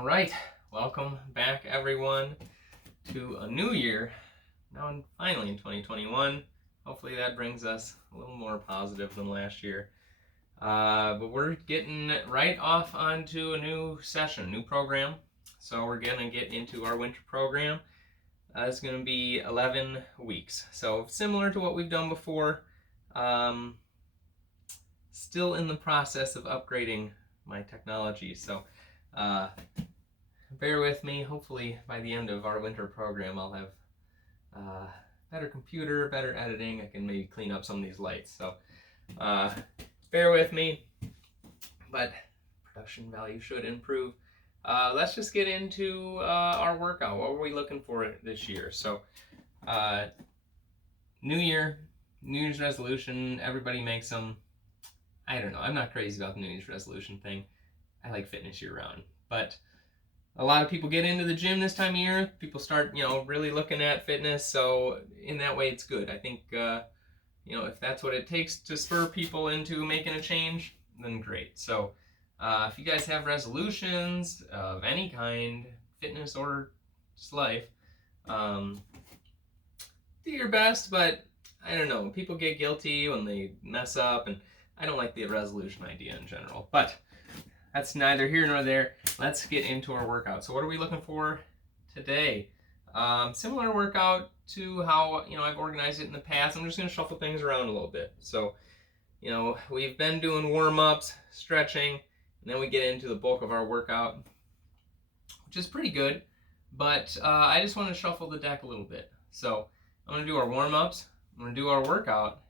All right, welcome back everyone to a new year. Now finally in 2021. Hopefully that brings us a little more positive than last year. But we're getting right off onto a new session, new program. So we're gonna get into our winter program. It's gonna be 11 weeks. So similar to what we've done before. Still in the process of upgrading my technology. So bear with me. Hopefully by the end of our winter program I'll have better computer, better editing. I can maybe clean up some of these lights. So bear with me, but production value should improve. Let's just get into our workout. What were we looking for this year? So New Year, New Year's resolution, everybody makes them. I don't know. I'm not crazy about the New Year's resolution thing. I like fitness year round. But a lot of people get into the gym this time of year. People start, really looking at fitness. So in that way, it's good. I think, if that's what it takes to spur people into making a change, then great. So if you guys have resolutions of any kind, fitness or just life, do your best. But I don't know. People get guilty when they mess up, and I don't like the resolution idea in general. But that's neither here nor there. Let's get into our workout. So what are we looking for today? Similar workout to how I've organized it in the past. I'm just going to shuffle things around a little bit. So we've been doing warm-ups, stretching, and then we get into the bulk of our workout, which is pretty good. But I just want to shuffle the deck a little bit. So I'm going to do our warm-ups, I'm going to do our workout,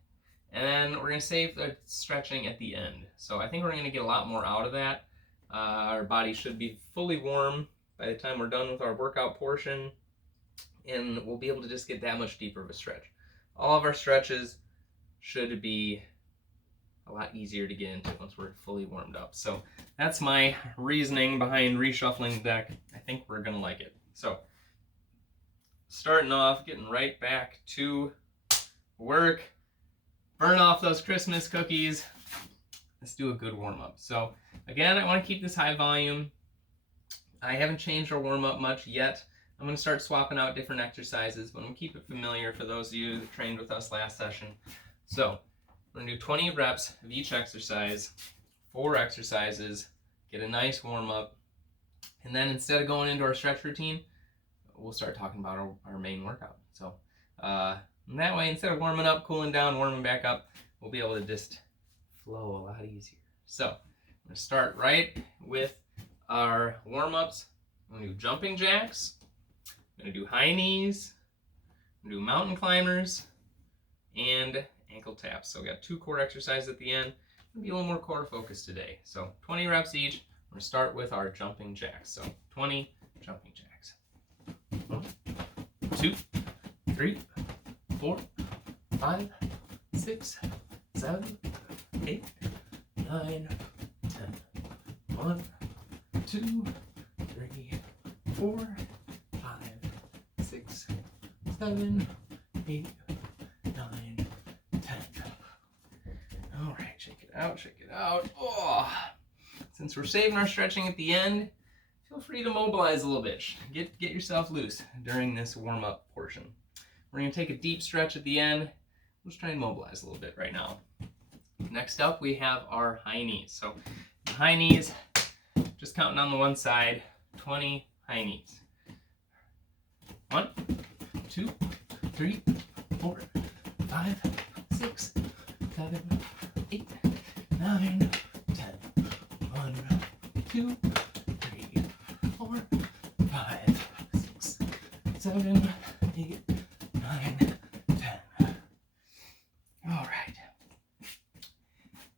and then we're going to save the stretching at the end. So I think we're going to get a lot more out of that. Our body should be fully warm by the time we're done with our workout portion, and we'll be able to just get that much deeper of a stretch. All of our stretches should be a lot easier to get into once we're fully warmed up. So that's my reasoning behind reshuffling the deck. I think we're going to like it. So starting off, getting right back to work. Burn off those Christmas cookies. Let's do a good warm-up. So again, I want to keep this high volume. I haven't changed our warm-up much yet. I'm going to start swapping out different exercises, but I'm going to keep it familiar for those of you that trained with us last session. So we're going to do 20 reps of each exercise, 4 exercises, get a nice warm-up, and then instead of going into our stretch routine, we'll start talking about our main workout. So and that way, instead of warming up, cooling down, warming back up, we'll be able to just flow a lot easier. So I'm going to start right with our warm-ups. I'm going to do jumping jacks. I'm going to do high knees. I'm going to do mountain climbers and ankle taps. So we got 2 core exercises at the end. Going to be a little more core focused today. So 20 reps each. We're going to start with our jumping jacks. So 20 jumping jacks. 1, 2, 3, 4, 5, 6, 7, 8, 9, 10. 1, 2, 3, 4, 5, 6, 7, 8, 9, 10. All right, shake it out, shake it out. Oh, since we're saving our stretching at the end, feel free to mobilize a little bit. Get yourself loose during this warm-up portion. We're going to take a deep stretch at the end. Let's try and mobilize a little bit right now. Next up, we have our high knees. So high knees, just counting on the one side, 20 high knees. 1, 2, 3, 4, 5, 6, 7, 8, 9, 10. 1, 2, 3, 4, 5, 6, 7, 8, 9, 10. All right.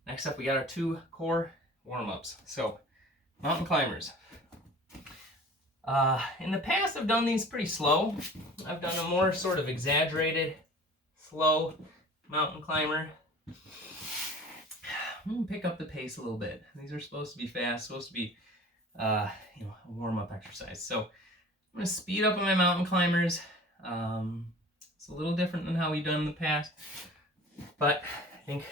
Next up, we got our 2 core warm-ups. So, mountain climbers. In the past, I've done these pretty slow. I've done a more sort of exaggerated, slow mountain climber. I'm going to pick up the pace a little bit. These are supposed to be fast, supposed to be, a warm-up exercise. So, I'm going to speed up on my mountain climbers. It's a little different than how we've done in the past, but I think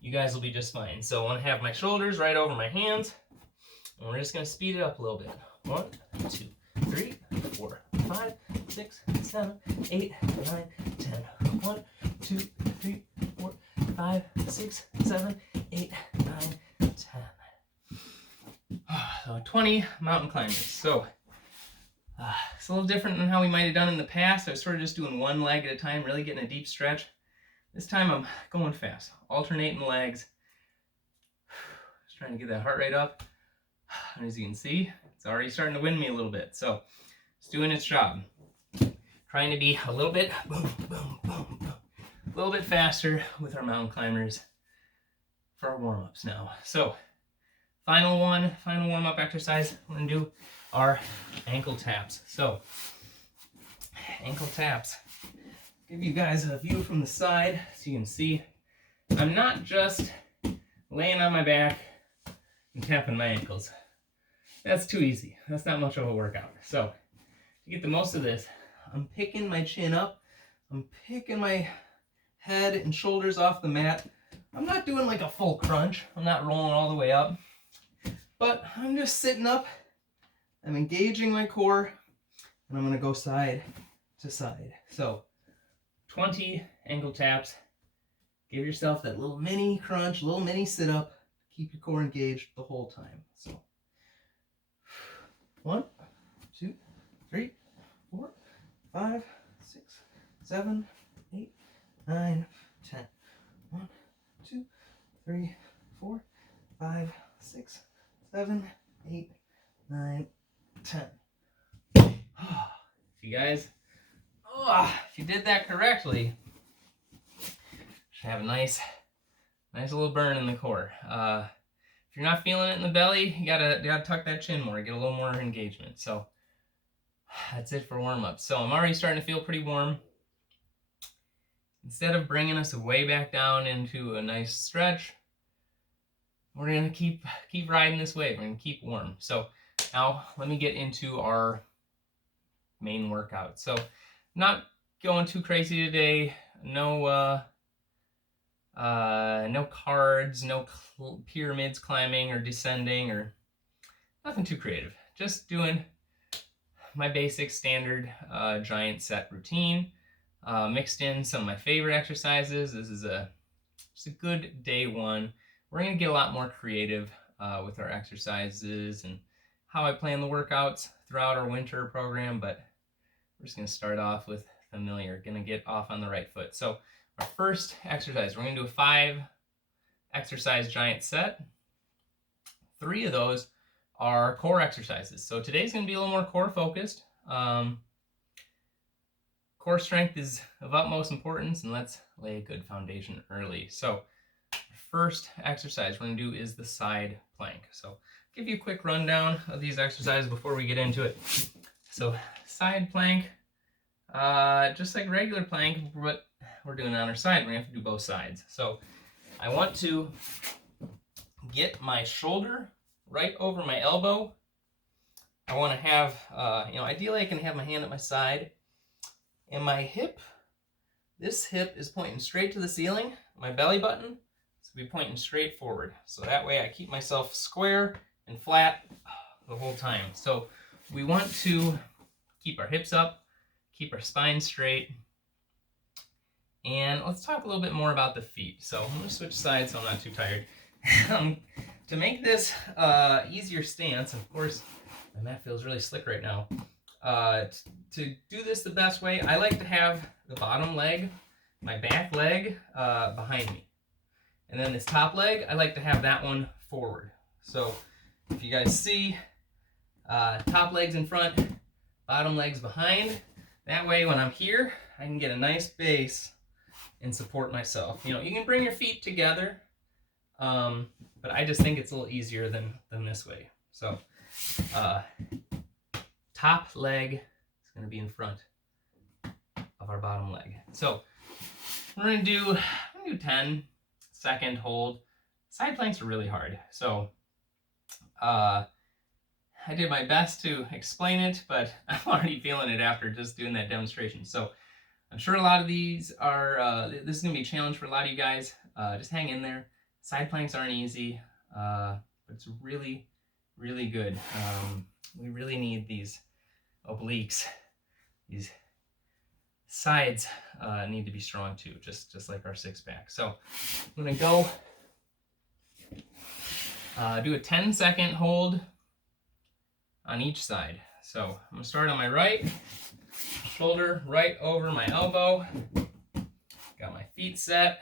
you guys will be just fine. So I want to have my shoulders right over my hands, and we're just going to speed it up a little bit. 1, 2, 3, 4, 5, 6, 7, 8, 9, 10. 1, 2, 3, 4, 5, 6, 7, 8, 9, 10. So 20 mountain climbers. So it's a little different than how we might have done in the past. I was sort of just doing one leg at a time, really getting a deep stretch. This time I'm going fast, alternating legs. Just trying to get that heart rate up. And as you can see, it's already starting to win me a little bit. So it's doing its job. Trying to be a little bit, boom, boom, boom, boom, a little bit faster with our mountain climbers for our warm-ups now. So final warm-up exercise, we're gonna do our ankle taps. So ankle taps. Give you guys a view from the side so you can see. I'm not just laying on my back and tapping my ankles. That's too easy. That's not much of a workout. So to get the most of this, I'm picking my chin up. I'm picking my head and shoulders off the mat. I'm not doing like a full crunch. I'm not rolling all the way up. But I'm just sitting up. I'm engaging my core. And I'm going to go side to side. So 20 ankle taps. Give yourself that little mini crunch, little mini sit up. Keep your core engaged the whole time. So 1, 2, 3, 4, 5, 6, 7, 8, 9, 10. 1, 2, 3, 4, 5, 6, 7, 8, 9, 10. If you guys, if you did that correctly, you should have a nice little burn in the core. If you're not feeling it in the belly, you gotta tuck that chin more, get a little more engagement. So that's it for warm-up. So I'm already starting to feel pretty warm. Instead of bringing us way back down into a nice stretch, we're gonna keep riding this wave. We're gonna keep warm. So now let me get into our main workout. So not going too crazy today. No cards, no pyramids climbing or descending, or nothing too creative. Just doing my basic standard giant set routine. Mixed in some of my favorite exercises. This is just a good day one. We're going to get a lot more creative with our exercises and how I plan the workouts throughout our winter program, but we're just going to start off with familiar. Going to get off on the right foot. So our first exercise, we're going to do a 5 exercise giant set. 3 of those are core exercises. So today's going to be a little more core focused. Core strength is of utmost importance, and let's lay a good foundation early. So the first exercise we're going to do is the side plank. So I'll give you a quick rundown of these exercises before we get into it. So side plank, just like regular plank, but we're doing it on our side. We're going to have to do both sides. So I want to get my shoulder right over my elbow. I want to have, ideally I can have my hand at my side. And my hip, this hip is pointing straight to the ceiling. My belly button is going to be pointing straight forward. So that way I keep myself square and flat the whole time. So we want to keep our hips up, keep our spine straight. And let's talk a little bit more about the feet. So I'm going to switch sides so I'm not too tired. To make this easier stance, of course, my mat feels really slick right now. To do this the best way, I like to have the bottom leg, my back leg, behind me. And then this top leg, I like to have that one forward. So if you guys see, top leg's in front, bottom leg's behind. That way when I'm here, I can get a nice base and support myself. You can bring your feet together, but I just think it's a little easier than this way. So top leg is going to be in front of our bottom leg. So we're going to do 10-second hold. Side planks are really hard. So I did my best to explain it, but I'm already feeling it after just doing that demonstration. So I'm sure a lot of these are, this is going to be a challenge for a lot of you guys. Just hang in there. Side planks aren't easy, but it's really really good. We really need these obliques. These sides need to be strong too, just like our six-pack. So I'm gonna go do a 10-second hold on each side. So I'm gonna start on my right, shoulder right over my elbow. Got my feet set,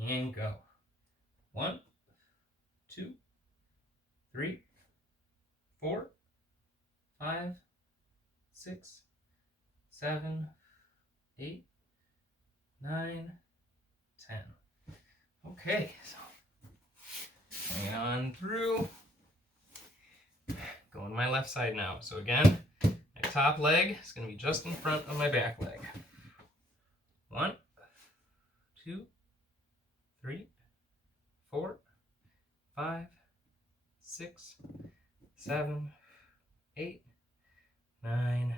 and go. 1, 2, 3, 4, 5, 6, 7, 8, 9, 10. Okay, so hang on through. Going to my left side now. So again, my top leg is going to be just in front of my back leg. 1, 2, 3, 4, 5, 6, 7, 8, 9,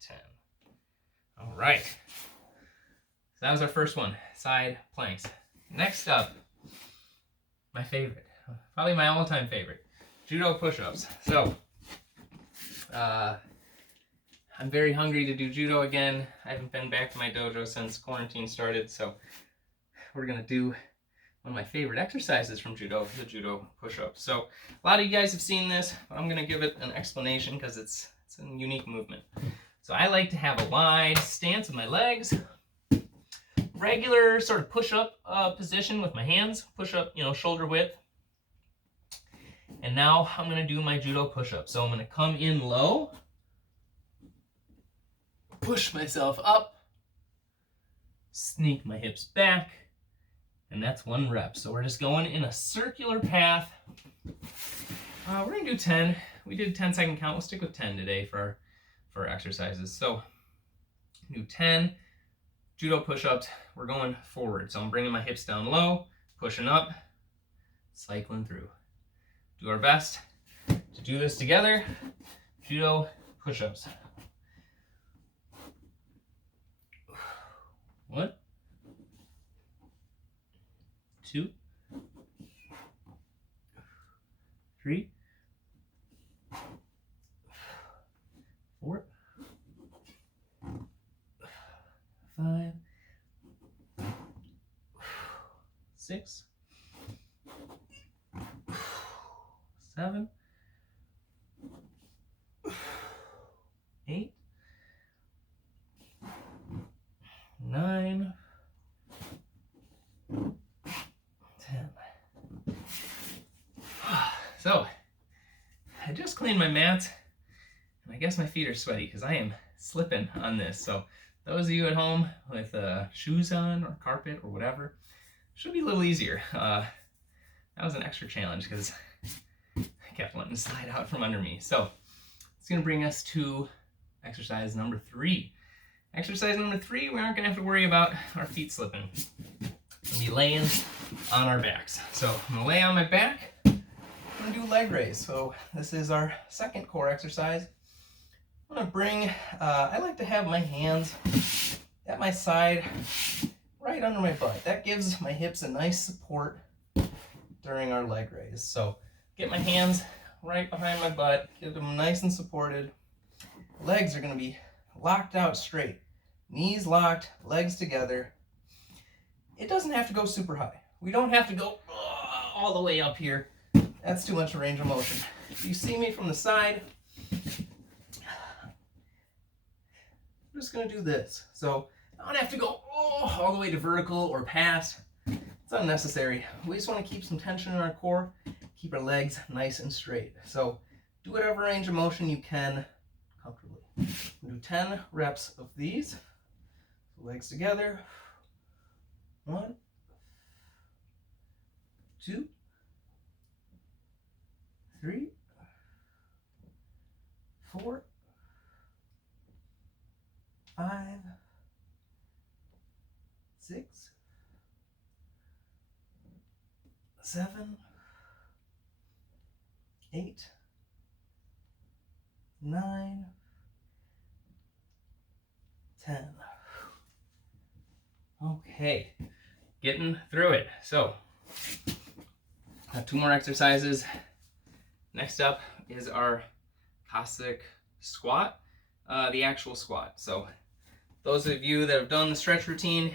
10. All right. So that was our first one, side planks. Next up, my favorite, probably my all-time favorite, judo push-ups. So, I'm very hungry to do judo again. I haven't been back to my dojo since quarantine started, so we're gonna do one of my favorite exercises from judo, the judo push-ups. So a lot of you guys have seen this, but I'm gonna give it an explanation because it's a unique movement. So I like to have a wide stance with my legs, regular sort of push-up position with my hands, push-up, shoulder width. And now I'm gonna do my judo push-up. So I'm gonna come in low, push myself up, sneak my hips back, and that's 1 rep. So we're just going in a circular path. We're gonna do 10. We did 10-second count. We'll stick with 10 today for our exercises. So do 10 judo push-ups. We're going forward. So I'm bringing my hips down low, pushing up, cycling through. Do our best to do this together. Judo push-ups. 1, 2, 3, 4, 5, 6, 7, 8, 9, 10. So, I just cleaned my mat, and I guess my feet are sweaty because I am slipping on this. So, those of you at home with shoes on or carpet or whatever, should be a little easier. That was an extra challenge because I kept wanting to slide out from under me. So, it's going to bring us to exercise number 3. Exercise number 3, we aren't going to have to worry about our feet slipping. We'll be laying on our backs. So I'm going to lay on my back. I'm going to do leg raise. So this is our second core exercise. I'm going to bring, I like to have my hands at my side, right under my butt. That gives my hips a nice support during our leg raise. So get my hands right behind my butt, get them nice and supported. Legs are going to be locked out straight. Knees locked, legs together. It doesn't have to go super high. We don't have to go all the way up here. That's too much range of motion. If you see me from the side, I'm just going to do this. So I don't have to go all the way to vertical or past. It's unnecessary. We just want to keep some tension in our core, keep our legs nice and straight. So do whatever range of motion you can comfortably. We'll do 10 reps of these. Legs together. 1, 2, 3, 4, 5, 6, 7, 8, 9, 10. Okay, getting through it. So, I have 2 more exercises. Next up is our Cossack squat, the actual squat. So those of you that have done the stretch routine,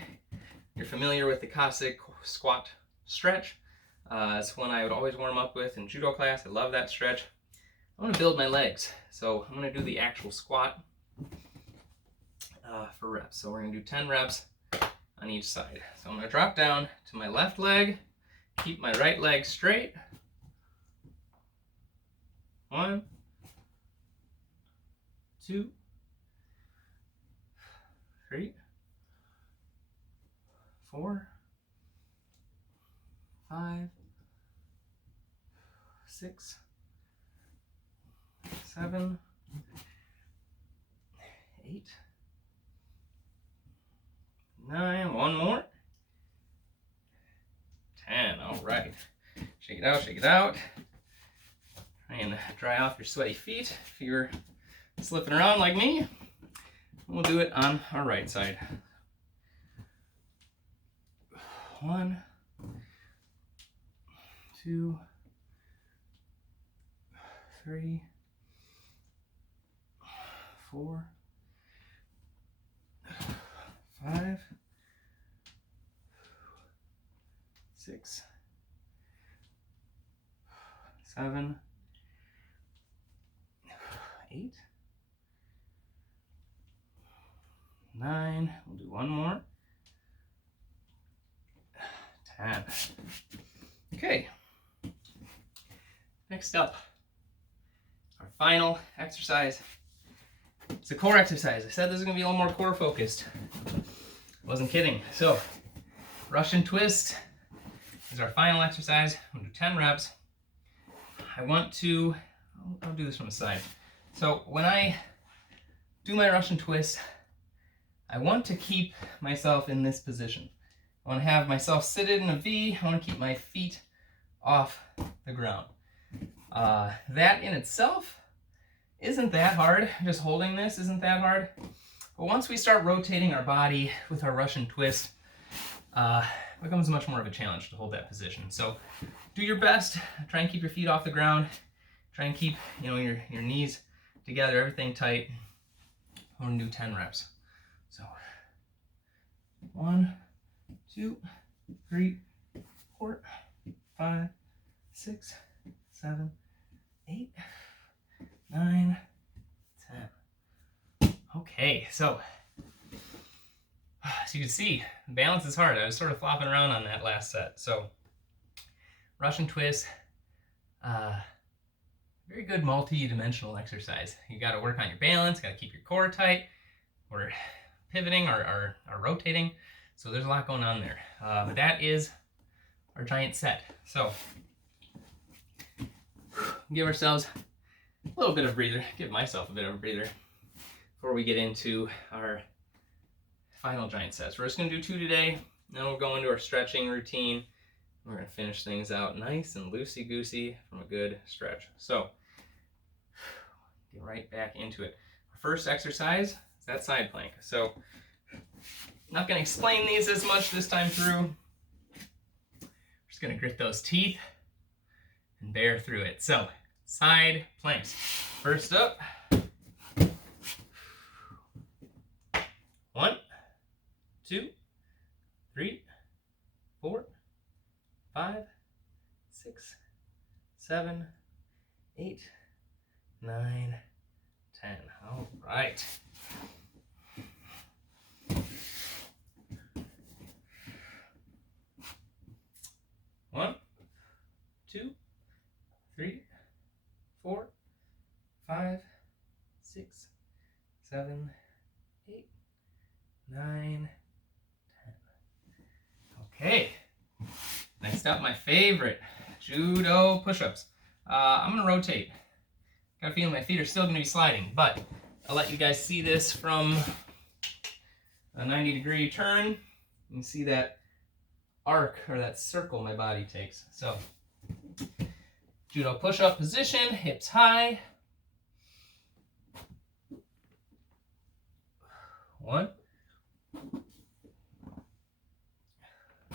you're familiar with the Cossack squat stretch. It's one I would always warm up with in judo class. I love that stretch. I want to build my legs, so I'm going to do the actual squat for reps. So we're going to do 10 reps on each side. So I'm going to drop down to my left leg, keep my right leg straight. 1, 2, 3, 4, 5, 6, 7, 8, 9, one more, 10. All right. Shake it out, shake it out. Try and dry off your sweaty feet if you're slipping around like me. We'll do it on our right side. 1, 2, 3, 4, 5, 6, 7, 8, 9. We'll do one more. 10. Okay. Next up, our final exercise. It's a core exercise. I said this is going to be a little more core focused. Wasn't kidding. So, Russian twist is our final exercise. I'm going to do 10 reps. I'll do this from the side. So when I do my Russian twist, I want to keep myself in this position. I want to have myself seated in a V. I want to keep my feet off the ground. That in itself isn't that hard. Just holding this isn't that hard. But once we start rotating our body with our Russian twist, it becomes much more of a challenge to hold that position. So do your best. Try and keep your feet off the ground. Try and keep your knees together, everything tight. I'm going to do 10 reps. So 1, 2, 3, 4, 5, 6, 7, 8, 9, 10. Okay, so as you can see, balance is hard. I was sort of flopping around on that last set. So Russian twist, very good multi-dimensional exercise. You got to work on your balance, got to keep your core tight. We're pivoting or rotating, so there's a lot going on there. But that is our giant set. So give ourselves a little bit of a breather, give myself a bit of a breather before we get into our final giant sets. We're just going to do 2 today, then we'll go into our stretching routine. We're going to finish things out nice and loosey-goosey from a good stretch. So, get right back into it. Our first exercise is that side plank. So, I'm not going to explain these as much this time through. We're just going to grit those teeth and bear through it. So, side planks. First up, 1, 2, 3, 4, 5, 6, 7, 8, 9, 10. All right. One, 2, 3, 4, 5, 6, 7, 8, 9, 10. Okay. Next up, my favorite, judo push-ups. I'm going to rotate. Got a feeling my feet are still going to be sliding, but I'll let you guys see this from a 90-degree turn. You can see that arc or that circle my body takes. So, judo push-up position, hips high. 1,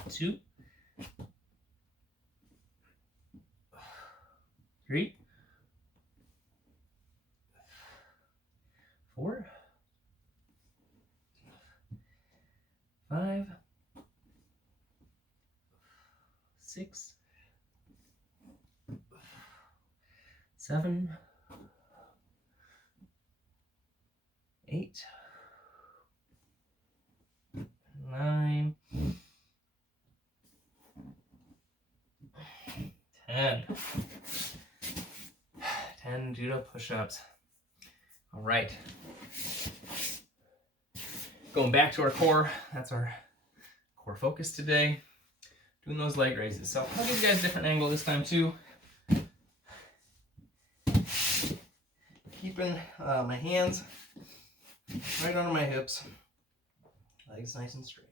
2, 3, 7, 8, 9, 10. 10 judo push-ups. All right. Going back to our core. That's our core focus today. Doing those leg raises. So I'll give you guys a different angle this time too. Keeping my hands right under my hips. Legs nice and straight.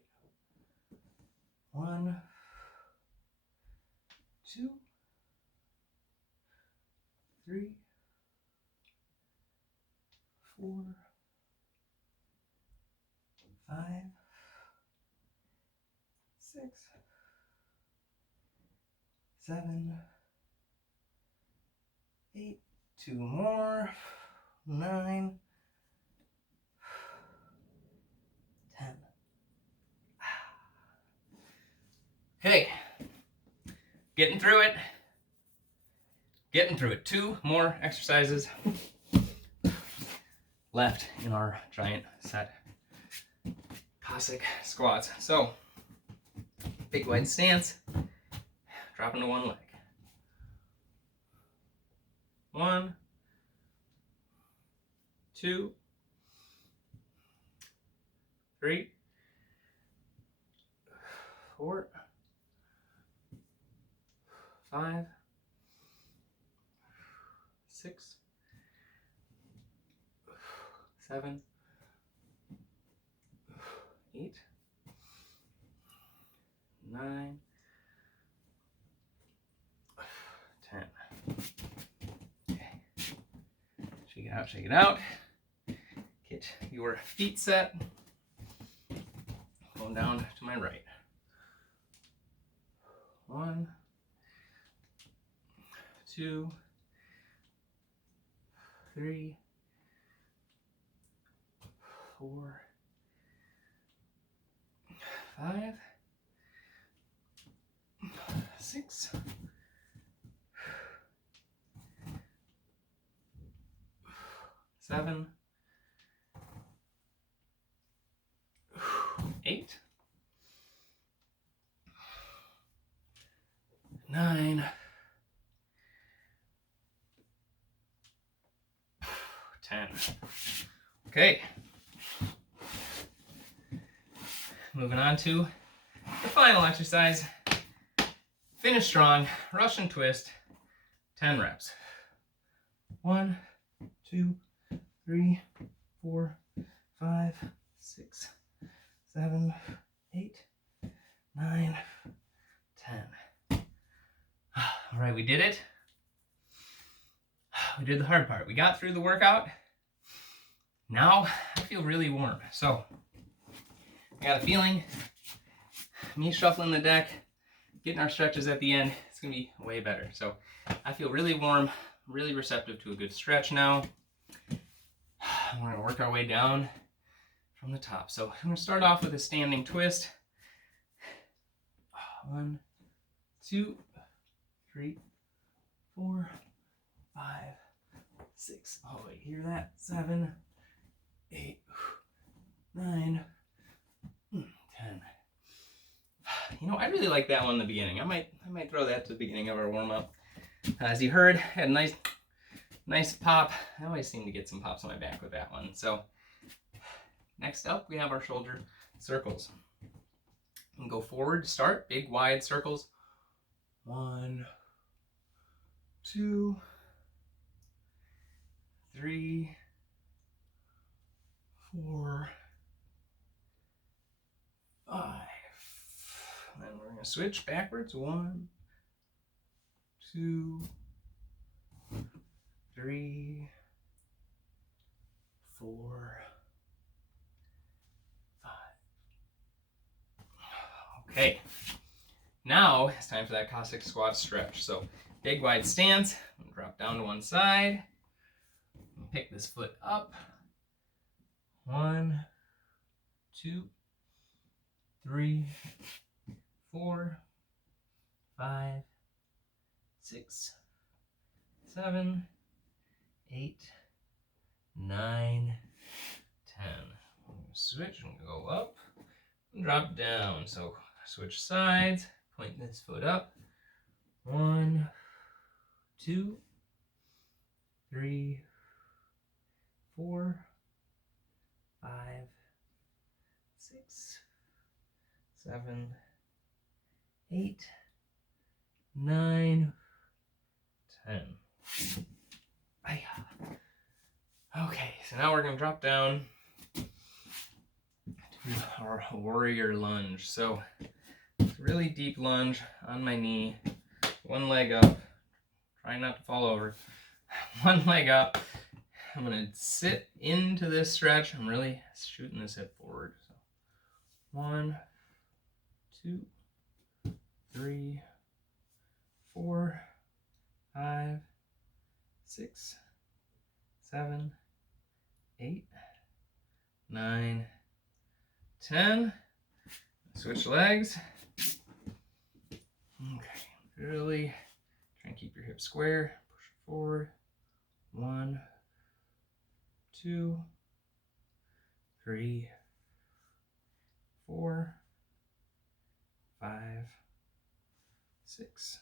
1, 2, 3, 4, 5, 6, 7, 8, 2 more, 9, 10. Okay, getting through it. Getting through it. 2 more exercises left in our giant set Cossack squats. So, big wide stance, dropping to one leg. 1, 2, 3, 4, 5, 6, 7, 8, 9, 10. Okay. Shake it out, shake it out. Get your feet set. Going down to my right. 1, 2, 3, 4, 5, 6, 7, 8, 9, 10. Okay. Moving on to the final exercise. Finish strong, Russian twist, 10 reps. 1, 2, 3, 4, 5, 6, 7, 8, 9, 10. All right, we did it. We did the hard part. We got through the workout. Now I feel really warm. So I got a feeling me shuffling the deck, getting our stretches at the end, it's going to be way better. So I feel really warm, really receptive to a good stretch now. We're going to work our way down from the top. So I'm going to start off with a standing twist. 1, 2, 3, 4, 5, 6. Oh, wait, hear that? 7, 8, 9, 10. You know, I really like that one in the beginning. I might throw that to the beginning of our warm-up. As you heard, had a nice pop. I always seem to get some pops on my back with that one. So next up, we have our shoulder circles. And go forward to start, big wide circles. 1, 2, 3, 4, 5. Then we're going to switch backwards. 1, 2, 3, 4, 5. Okay. Now it's time for that Cossack squat stretch. So big wide stance. Drop down to one side. Pick this foot up. 1, 2, 3, 4, 5, 6, 7, 8, 9, 10. Switch and go up and drop down. So switch sides, point this foot up. 1, 2, 3, 4, 5, 6, 7, 8, 9, 10. Okay, so now we're going to drop down to our warrior lunge. So it's a really deep lunge on my knee, one leg up, trying not to fall over, one leg up. I'm going to sit into this stretch. I'm really shooting this hip forward. So 1, 2, 3, 4, 5, 6, 7, 8, 9, 10. Switch legs. Okay, really try and keep your hips square. Push it forward. 1, 2, 3, 4, 5, 6,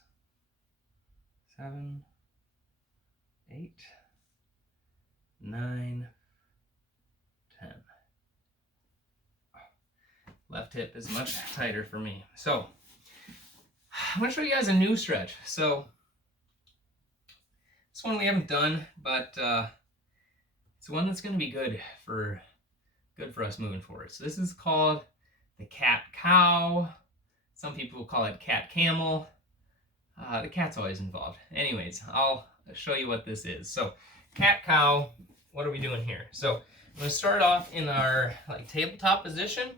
7, 8, 9, 10. Left hip is much tighter for me. So I'm going to show you guys a new stretch. So this one we haven't done, but it's one that's going to be good for us moving forward. So this is called the cat cow. Some people call it cat camel. The cat's always involved. Anyways, I'll show you what this is. So cat cow, what are we doing here? So I'm going to start off in our tabletop position.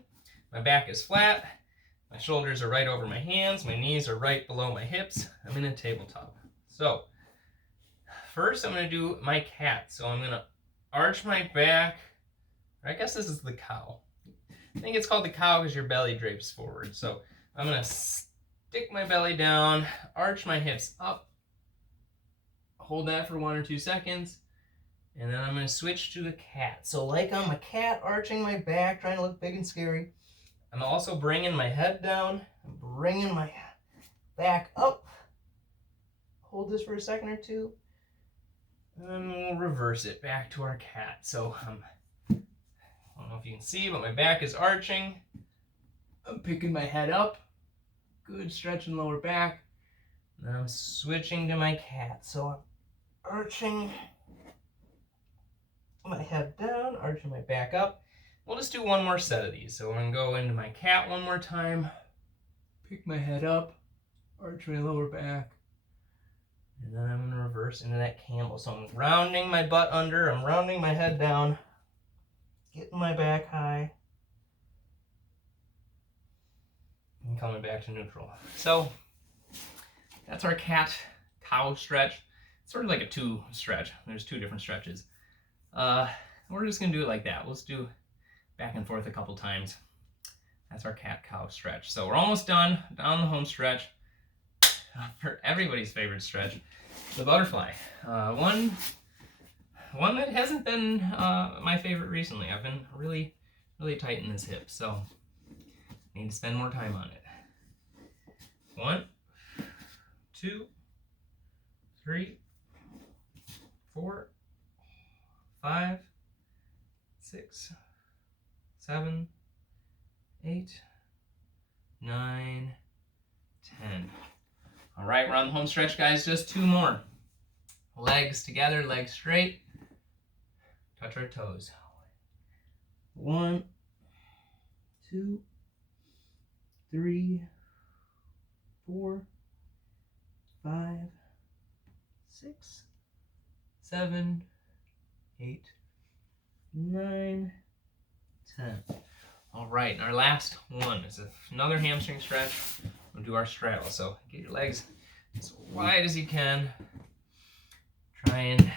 My back is flat. My shoulders are right over my hands. My knees are right below my hips. I'm in a tabletop. So first I'm going to do my cat. So I'm going to arch my back. I guess this is the cow. I think it's called the cow because your belly drapes forward. So I'm going to stick my belly down, arch my hips up, hold that for 1 or 2 seconds, and then I'm going to switch to the cat. So like I'm a cat arching my back, trying to look big and scary. I'm also bringing my head down, bringing my back up. Hold this for a second or two, and then we'll reverse it back to our cat. So I don't know if you can see, but my back is arching. I'm picking my head up. Good stretch in lower back. And then I'm switching to my cat. So I'm arching my head down, arching my back up. We'll just do one more set of these. So I'm going to go into my cat one more time. Pick my head up, arch my lower back. And then I'm going to reverse into that camel. So I'm rounding my butt under, I'm rounding my head down, getting my back high, and coming back to neutral. So that's our cat-cow stretch. It's sort of like a 2 stretch. There's 2 different stretches. We're just going to do it like that. Let's do back and forth a couple times. That's our cat-cow stretch. So we're almost done down the home stretch. For everybody's favorite stretch, the butterfly. One that hasn't been my favorite recently. I've been really tight in this hip, so I need to spend more time on it. 1, 2, 3, 4, 5, 6, 7, 8, 9, 10. All right, we're on the home stretch, guys. Just 2 more. Legs together, legs straight. Touch our toes. 1, 2, 3, 4, 5, 6, 7, 8, 9, 10. All right, and our last one is another hamstring stretch. We'll do our straddle. So get your legs as wide as you can. Try and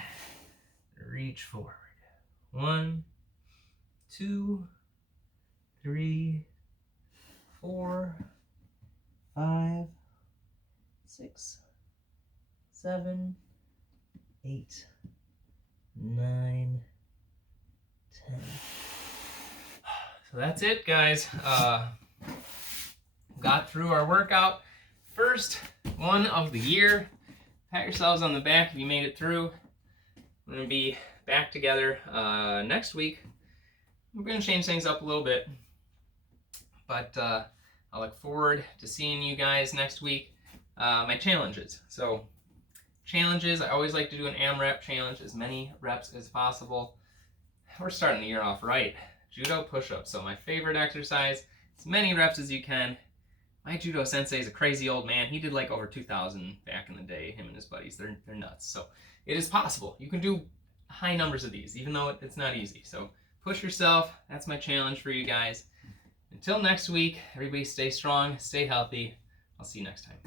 reach forward. 1, 2, 3, 4, 5, 6, 7, 8, 9, 10. So that's it, guys. Got through our workout. First one of the year. Pat yourselves on the back if you made it through. We're going to be back together next week. We're going to change things up a little bit. But I look forward to seeing you guys next week. My challenges. So challenges, I always like to do an AMRAP challenge, as many reps as possible. We're starting the year off right. Judo push-ups. So my favorite exercise, as many reps as you can. My judo sensei is a crazy old man. He did like over 2,000 back in the day, him and his buddies. They're nuts. So it is possible. You can do high numbers of these, even though it's not easy. So push yourself. That's my challenge for you guys. Until next week, everybody stay strong, stay healthy. I'll see you next time.